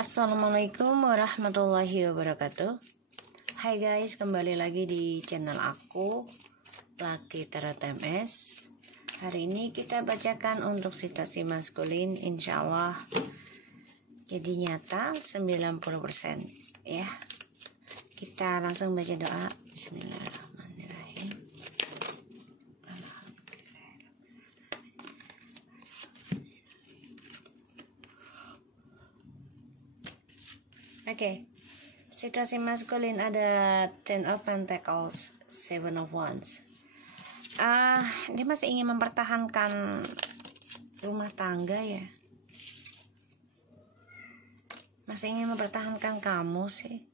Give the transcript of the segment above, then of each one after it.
Assalamualaikum warahmatullahi wabarakatuh. Hai guys, kembali lagi di channel aku, Lucky Tarot MS. Hari ini kita bacakan untuk situasi maskulin, insya Allah jadi nyata 90% ya. Kita langsung baca doa. Bismillahirrahmanirrahim. Oke, situasi maskulin ada Ten of Pentacles, Seven of Wands. Dia masih ingin mempertahankan rumah tangga ya. Masih ingin mempertahankan kamu sih,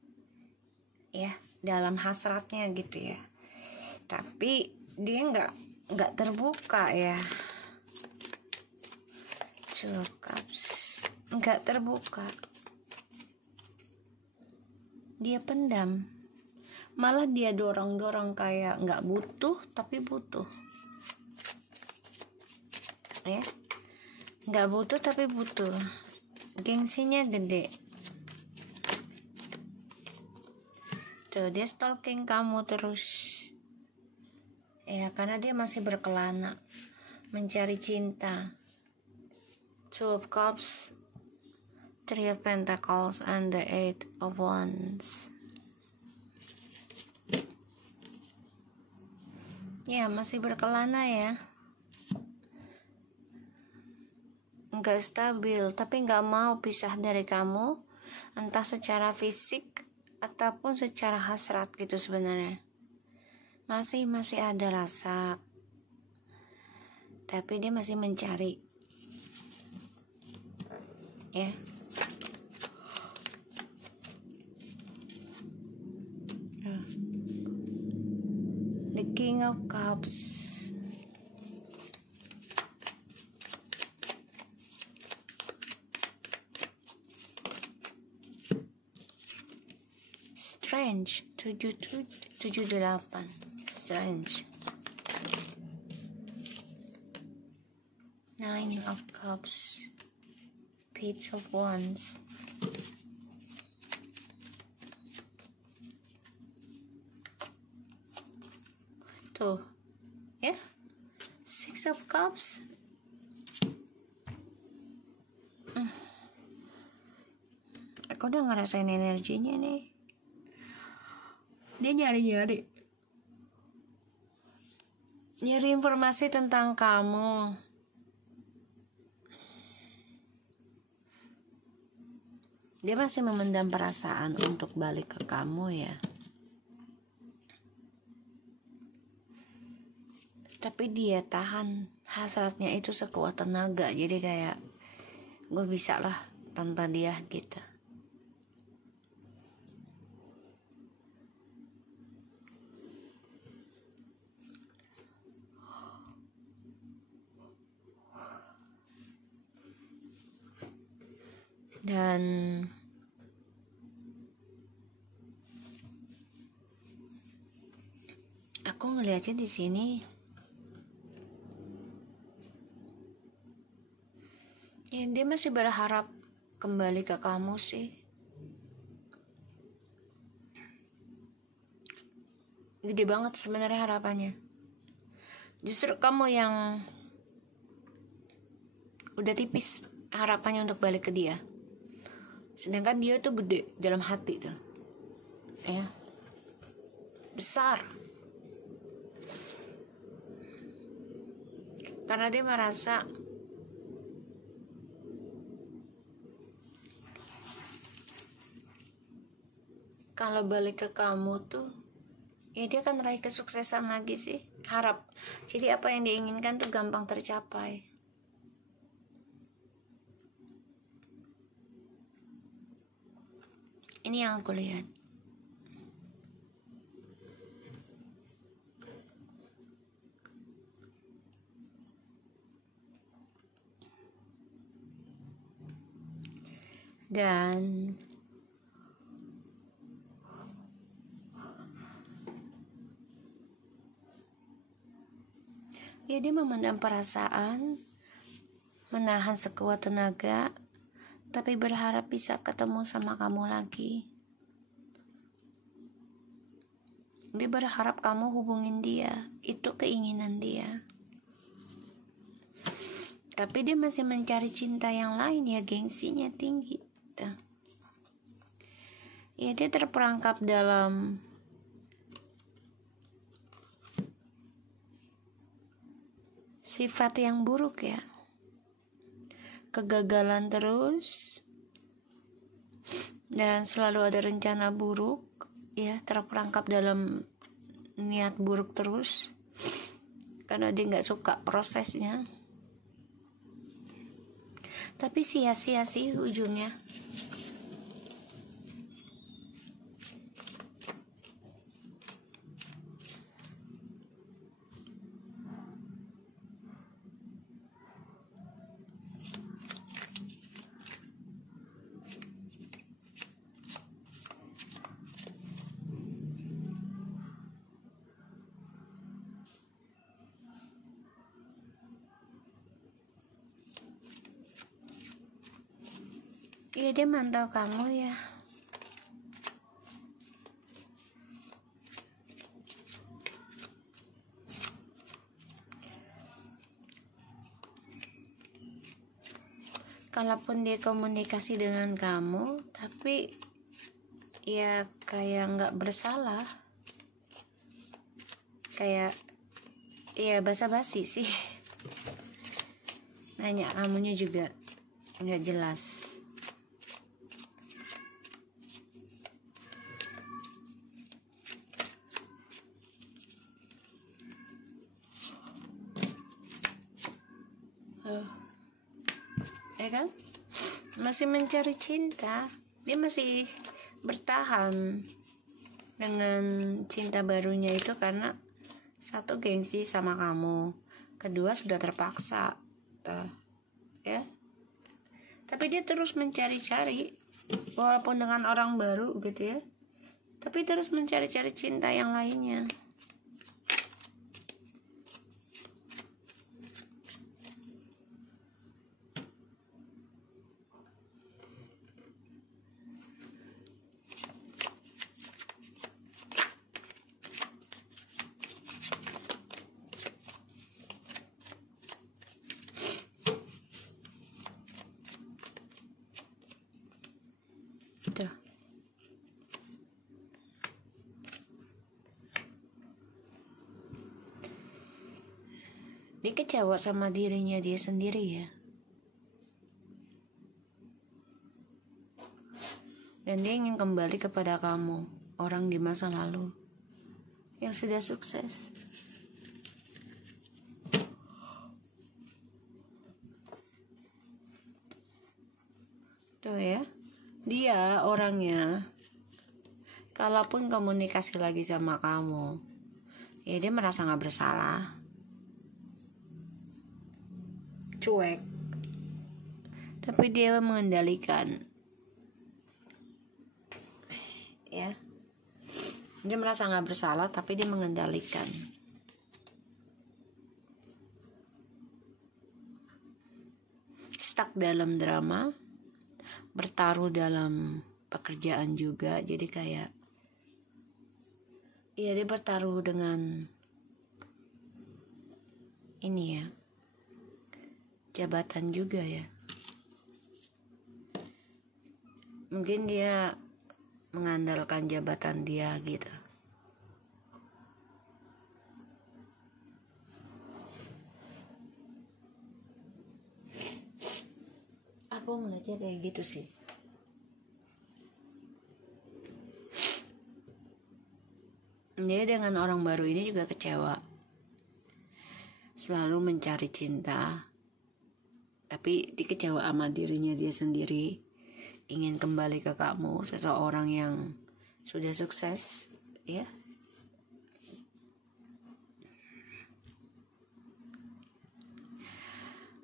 ya, dalam hasratnya gitu ya. Tapi dia nggak terbuka ya. Two of Cups, nggak terbuka. Dia pendam, malah dia dorong-dorong kayak nggak butuh tapi butuh ya, nggak butuh tapi butuh, gengsinya gede tuh. Dia stalking kamu terus ya, karena dia masih berkelana mencari cinta. Two of Cups, Three of Pentacles, and the Eight of Wands. Ya, masih berkelana ya. Nggak stabil, tapi nggak mau pisah dari kamu, entah secara fisik ataupun secara hasrat gitu sebenarnya. Masih ada rasa, tapi dia masih mencari. Ya. The King of Cups, Strange, 78, Strange. Nine of Cups, Page of Wands. Tuh ya, Six of Cups. Aku udah ngerasain energinya nih. Dia nyari informasi tentang kamu. Dia masih memendam perasaan untuk balik ke kamu ya. Tapi dia tahan hasratnya itu sekuat tenaga. Jadi kayak gue bisa lah tanpa dia gitu. Dan aku ngeliatnya di sini, ya, dia masih berharap kembali ke kamu sih. Gede banget sebenarnya harapannya. Justru kamu yang udah tipis harapannya untuk balik ke dia. Sedangkan dia tuh gede dalam hati tuh. Ya. Besar. Karena dia merasa kalau balik ke kamu tuh, ya dia akan raih kesuksesan lagi sih. Harap. Jadi apa yang diinginkan tuh gampang tercapai. Ini yang aku lihat. Dan dia memendam perasaan, menahan sekuat tenaga, tapi berharap bisa ketemu sama kamu lagi. Dia berharap kamu hubungin dia, itu keinginan dia. Tapi dia masih mencari cinta yang lain, ya gengsinya tinggi. Ya dia terperangkap dalam sifat yang buruk ya. Kegagalan terus dan selalu ada rencana buruk ya, terperangkap dalam niat buruk terus karena dia nggak suka prosesnya. Tapi sia-sia sih ujungnya. Iya dia mantau kamu ya. Kalaupun dia komunikasi dengan kamu, tapi ya kayak nggak bersalah, kayak ya basa-basi sih. Nanya kamunya juga nggak jelas. Ya kan, masih mencari cinta, dia masih bertahan dengan cinta barunya itu karena satu gengsi sama kamu, kedua sudah terpaksa ya. Tapi dia terus mencari-cari walaupun dengan orang baru gitu ya, tapi terus mencari-cari cinta yang lainnya. Udah. Dia kecewa sama dirinya dia sendiri ya. Dan dia ingin kembali kepada kamu, orang di masa lalu yang sudah sukses. Tuh ya. Dia orangnya, kalaupun komunikasi lagi sama kamu, ya dia merasa gak bersalah, cuek, tapi dia mengendalikan, ya, dia merasa gak bersalah, tapi dia mengendalikan. Stuck dalam drama, bertaruh dalam pekerjaan juga, jadi kayak ya dia bertaruh dengan ini ya, jabatan juga ya. Mungkin dia mengandalkan jabatan dia gitu. Aku melihatnya kayak gitu sih. Dia dengan orang baru ini juga kecewa. Selalu mencari cinta, tapi dikecewa sama dirinya dia sendiri. Ingin kembali ke kamu, seseorang yang sudah sukses, ya.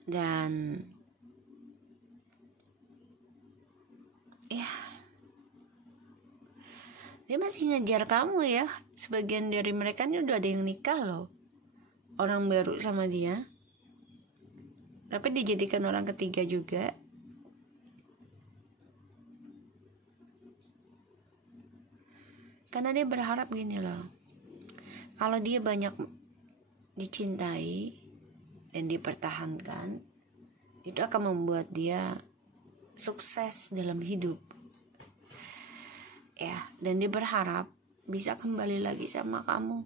Dan ya, dia masih ngejar kamu ya. Sebagian dari mereka ini udah ada yang nikah loh, orang baru sama dia, tapi dijadikan orang ketiga juga. Karena dia berharap gini loh, kalau dia banyak dicintai dan dipertahankan, itu akan membuat dia sukses dalam hidup. Ya, dan dia berharap bisa kembali lagi sama kamu.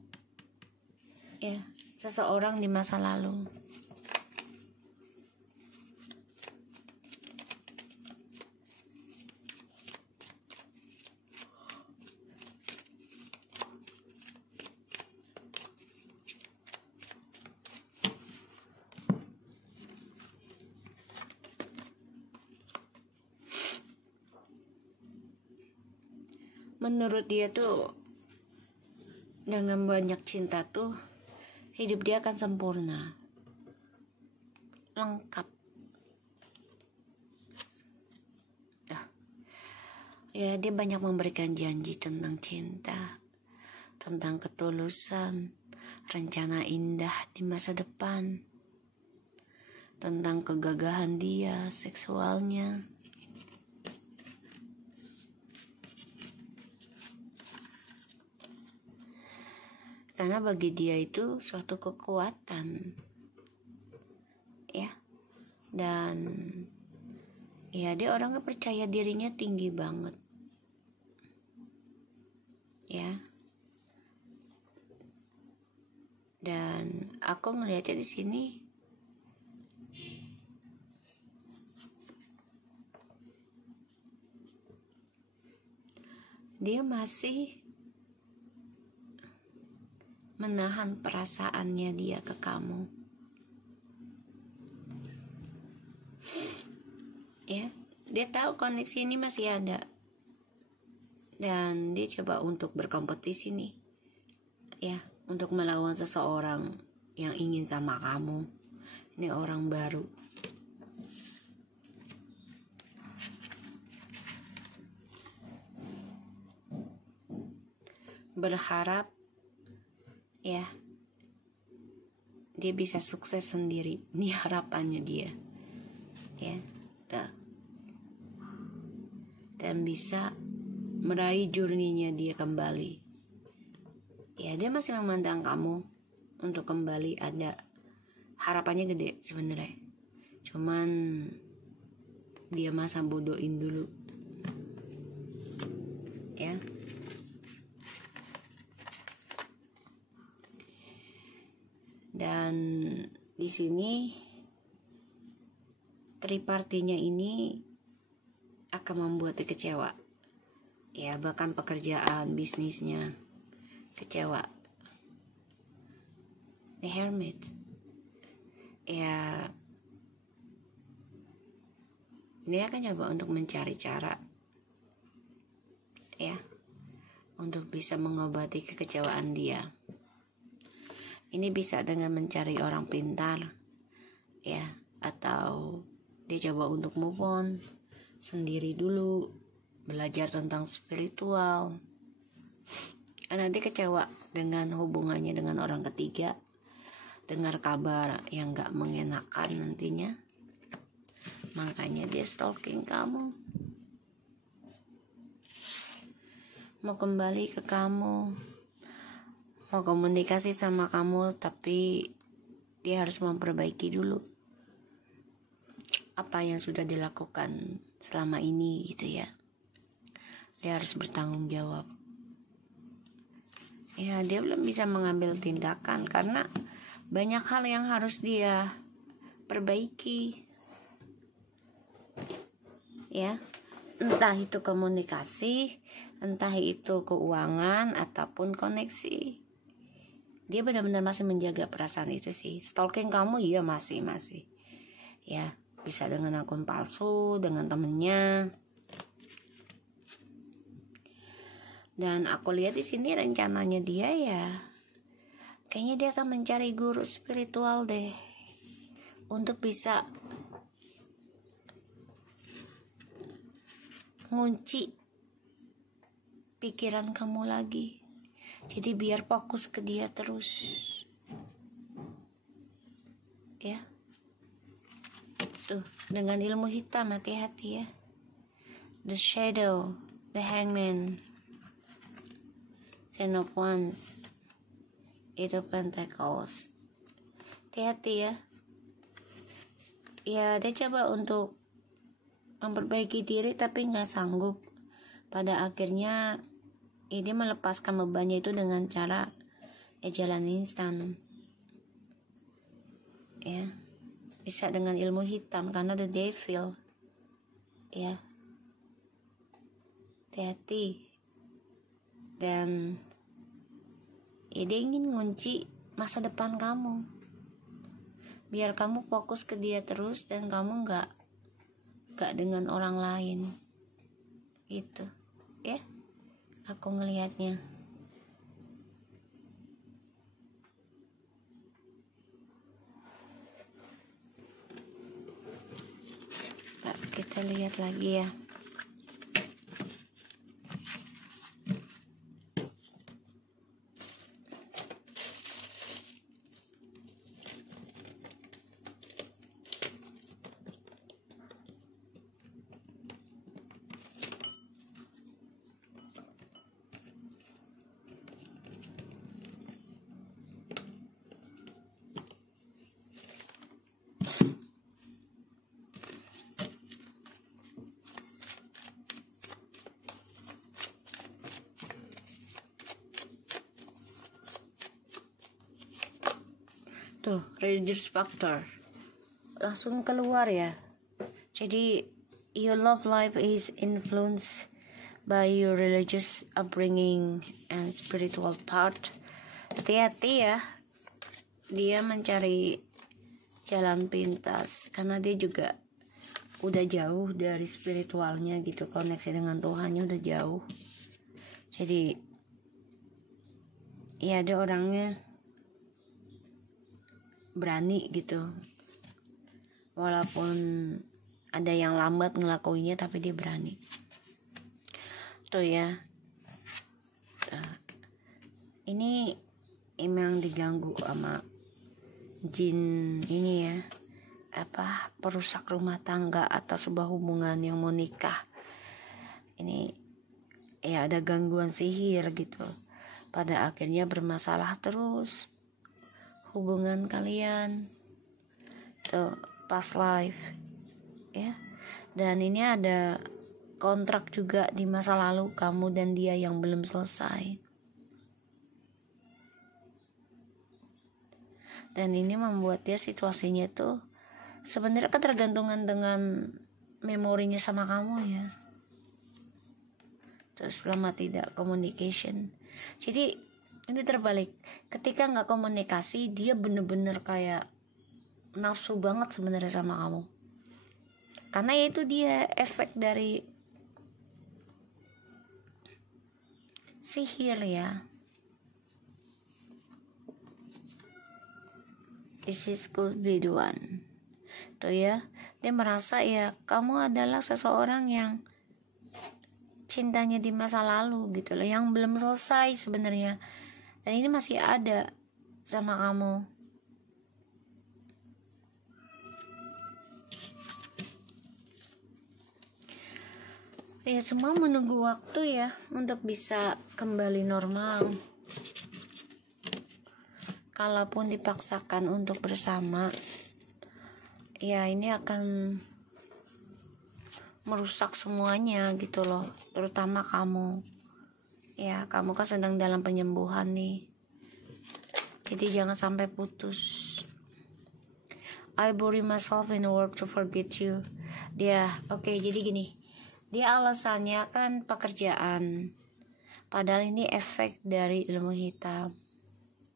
Ya, seseorang di masa lalu. Menurut dia tuh, dengan banyak cinta tuh hidup dia akan sempurna, lengkap. Ya, dia banyak memberikan janji tentang cinta, tentang ketulusan, rencana indah di masa depan, tentang kegagahan dia seksualnya. Karena bagi dia itu suatu kekuatan, ya. Dan ya, dia orangnya percaya dirinya tinggi banget, ya. Dan aku melihatnya di sini, dia masih menahan perasaannya dia ke kamu. Ya, dia tahu koneksi ini masih ada. Dan dia coba untuk berkompetisi nih. Ya, untuk melawan seseorang yang ingin sama kamu. Ini orang baru. Berharap ya, dia bisa sukses sendiri. Ini harapannya dia, ya, dan bisa meraih journey-nya dia kembali. Ya, dia masih memandang kamu untuk kembali ada. Harapannya gede sebenarnya. Cuman dia masa bodohin dulu, ya. Dan di sini tripartinya ini akan membuat dia kecewa. Ya, bahkan pekerjaan, bisnisnya kecewa. The Hermit. Ya, dia akan coba untuk mencari cara, ya, untuk bisa mengobati kekecewaan dia. Ini bisa dengan mencari orang pintar, ya, atau dia coba untuk move on sendiri dulu, belajar tentang spiritual. Nanti kecewa dengan hubungannya dengan orang ketiga, dengar kabar yang gak mengenakan nantinya, makanya dia stalking kamu, mau kembali ke kamu, mau komunikasi sama kamu, tapi dia harus memperbaiki dulu apa yang sudah dilakukan selama ini, gitu ya. Dia harus bertanggung jawab. Ya, dia belum bisa mengambil tindakan karena banyak hal yang harus dia perbaiki, ya. Entah itu komunikasi, entah itu keuangan, ataupun koneksi. Dia benar-benar masih menjaga perasaan itu sih. Stalking kamu, iya masih. Ya, bisa dengan akun palsu, dengan temennya. Dan aku lihat di sini rencananya dia ya, kayaknya dia akan mencari guru spiritual deh, untuk bisa ngunci pikiran kamu lagi. Jadi biar fokus ke dia terus, ya. Tuh, dengan ilmu hitam, hati-hati ya. The Shadow, The Hangman. Ten of Wands, itu Pentacles. Hati-hati ya. Ya, dia coba untuk memperbaiki diri tapi nggak sanggup. Pada akhirnya dia melepaskan bebannya itu dengan cara jalan instan. Ya, bisa dengan ilmu hitam karena the devil. Ya, hati-hati. Dan dia ingin ngunci masa depan kamu, biar kamu fokus ke dia terus dan kamu nggak dengan orang lain. Gitu ya, aku ngelihatnya. Kita lihat lagi ya. Tuh, religious factor langsung keluar ya. Jadi your love life is influenced by your religious upbringing and spiritual part. Hati-hati ya, dia mencari jalan pintas karena dia juga udah jauh dari spiritualnya gitu, koneksi dengan Tuhannya udah jauh. Jadi ya ada orangnya berani gitu, walaupun ada yang lambat ngelakuinnya tapi dia berani. Tuh ya, ini emang diganggu sama jin ini ya, perusak rumah tangga atau sebuah hubungan yang mau nikah. Ini ya ada gangguan sihir gitu, pada akhirnya bermasalah terus hubungan kalian. Tuh, past life ya. Dan ini ada kontrak juga di masa lalu kamu dan dia yang belum selesai. Dan ini membuat dia situasinya tuh sebenarnya ketergantungan dengan memorinya sama kamu ya. Terus lama tidak communication. Jadi ini terbalik, ketika nggak komunikasi dia bener-bener kayak nafsu banget sebenarnya sama kamu, karena itu dia efek dari sihir ya. This is could be the one. Tuh ya, dia merasa ya kamu adalah seseorang yang cintanya di masa lalu gitu loh, yang belum selesai sebenarnya. Dan ini masih ada sama kamu. Ya semua menunggu waktu ya untuk bisa kembali normal. Kalaupun dipaksakan untuk bersama, ya ini akan merusak semuanya gitu loh, terutama kamu. Ya, kamu kan sedang dalam penyembuhan nih. Jadi jangan sampai putus. I bury myself in work to forget you. Dia, oke, jadi gini. Dia alasannya kan pekerjaan. Padahal ini efek dari ilmu hitam.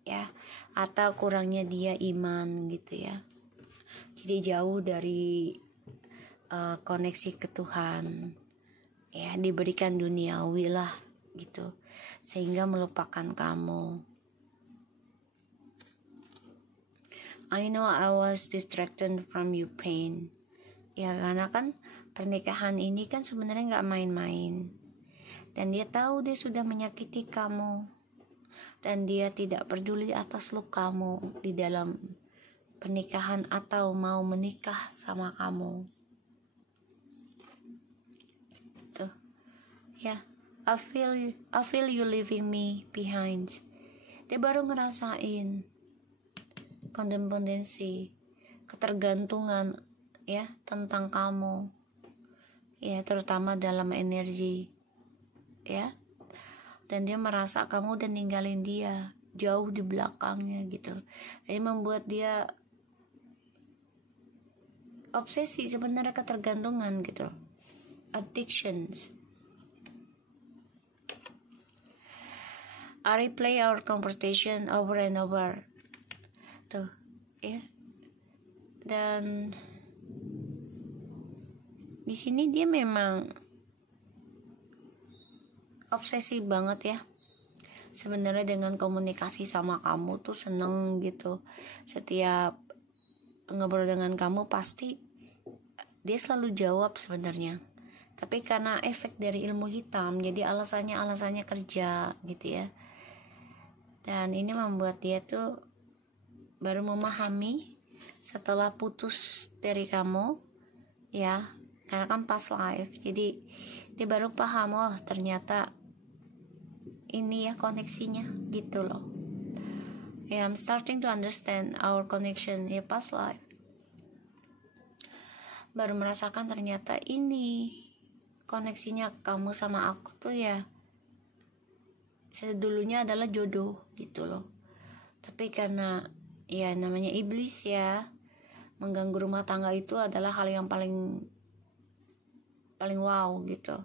Ya, atau kurangnya dia iman gitu ya. Jadi jauh dari koneksi ke Tuhan. Ya, diberikan duniawi lah gitu, sehingga melupakan kamu. I know I was distracted from your pain. Ya karena kan pernikahan ini kan sebenarnya nggak main-main, dan dia tahu dia sudah menyakiti kamu, dan dia tidak peduli atas lukamu di dalam pernikahan atau mau menikah sama kamu. Tuh ya, I feel you leaving me behind. Dia baru ngerasain kondependensi, ketergantungan ya tentang kamu, ya terutama dalam energi, ya. Dan dia merasa kamu udah ninggalin dia jauh di belakangnya gitu. Ini membuat dia obsesi, sebenarnya ketergantungan gitu, addictions. I replay our conversation over and over. Tuh, ya. Dan di sini dia memang obsesi banget ya. Sebenarnya dengan komunikasi sama kamu tuh seneng gitu. Setiap ngobrol dengan kamu pasti dia selalu jawab sebenarnya. Tapi karena efek dari ilmu hitam, jadi alasannya kerja gitu ya. Dan ini membuat dia tuh baru memahami setelah putus dari kamu ya, karena kan past life, jadi dia baru paham, oh ternyata ini ya koneksinya gitu loh ya. I'm starting to understand our connection ya, past life. Baru merasakan ternyata ini koneksinya kamu sama aku tuh ya sedulunya adalah jodoh gitu loh. Tapi karena ya namanya iblis ya, mengganggu rumah tangga itu adalah hal yang paling wow gitu,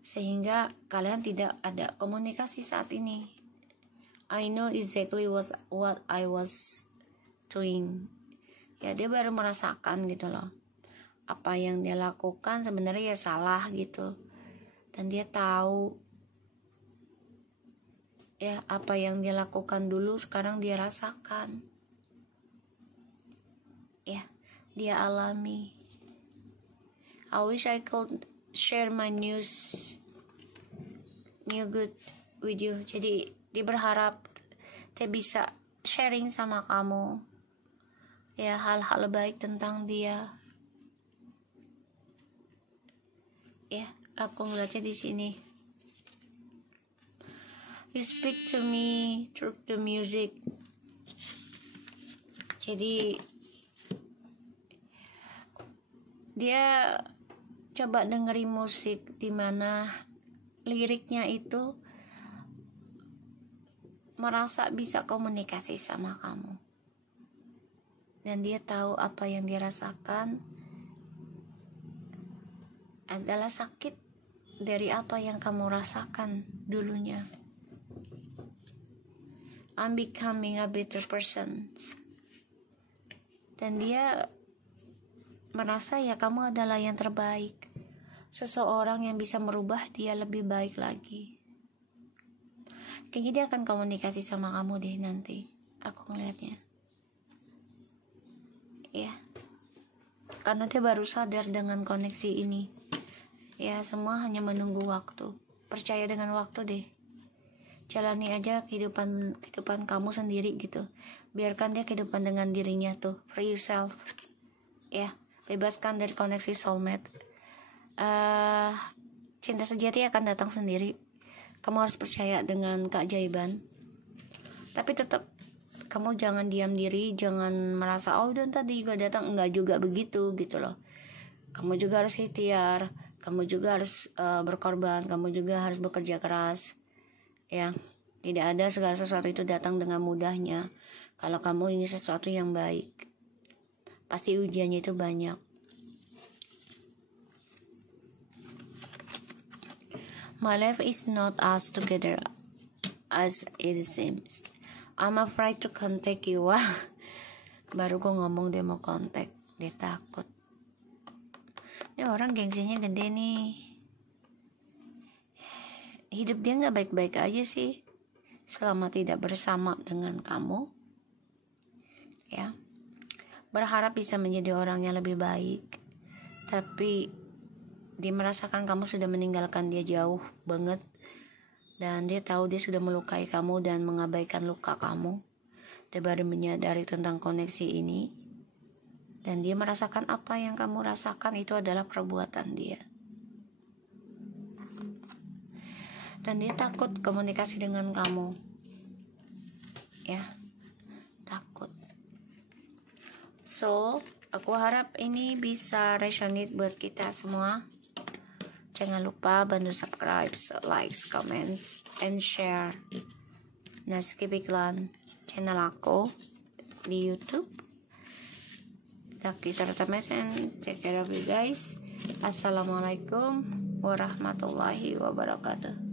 sehingga kalian tidak ada komunikasi saat ini. I know exactly what I was doing ya. Dia baru merasakan gitu loh, apa yang dia lakukan sebenarnya ya salah gitu. Dan dia tahu ya apa yang dia lakukan dulu sekarang dia rasakan ya, dia alami. I wish I could share my new good with you. Jadi dia berharap dia bisa sharing sama kamu ya hal-hal baik tentang dia ya. Aku ngeliatnya di sini. You speak to me through the music. Jadi dia coba dengerin musik dimana liriknya itu merasa bisa komunikasi sama kamu. Dan dia tahu apa yang dia rasakan adalah sakit dari apa yang kamu rasakan dulunya. I'm becoming a better person. Dan dia merasa ya kamu adalah yang terbaik, seseorang yang bisa merubah dia lebih baik lagi. Kayaknya dia akan komunikasi sama kamu deh nanti, aku ngeliatnya ya, karena dia baru sadar dengan koneksi ini ya. Semua hanya menunggu waktu. Percaya dengan waktu deh. Jalani aja kehidupan kamu sendiri gitu. Biarkan dia kehidupan dengan dirinya tuh. Free yourself ya. Bebaskan dari koneksi soulmate. Cinta sejati akan datang sendiri. Kamu harus percaya dengan keajaiban. Tapi tetap kamu jangan diam diri. Jangan merasa oh dan tadi juga datang. Enggak juga begitu gitu loh. Kamu juga harus ikhtiar. Kamu juga harus berkorban. Kamu juga harus bekerja keras ya. Tidak ada segala sesuatu itu datang dengan mudahnya. Kalau kamu ingin sesuatu yang baik, pasti ujiannya itu banyak. My life is not as together as it seems. I'm afraid to contact you. Wah, baru gue ngomong dia mau kontak, dia takut. Ini orang gengsinya gede nih. Hidup dia gak baik-baik aja sih selama tidak bersama dengan kamu ya. Berharap bisa menjadi orang yang lebih baik, tapi dia merasakan kamu sudah meninggalkan dia jauh banget. Dan dia tahu dia sudah melukai kamu dan mengabaikan luka kamu. Dia baru menyadari tentang koneksi ini. Dan dia merasakan apa yang kamu rasakan itu adalah perbuatan dia. dan dia takut komunikasi dengan kamu, ya, takut. So aku harap ini bisa resonate buat kita semua. Jangan lupa bantu subscribe, likes, comments, and share Naskipiklan channel aku di YouTube. Kita and take care of you guys. Assalamualaikum warahmatullahi wabarakatuh.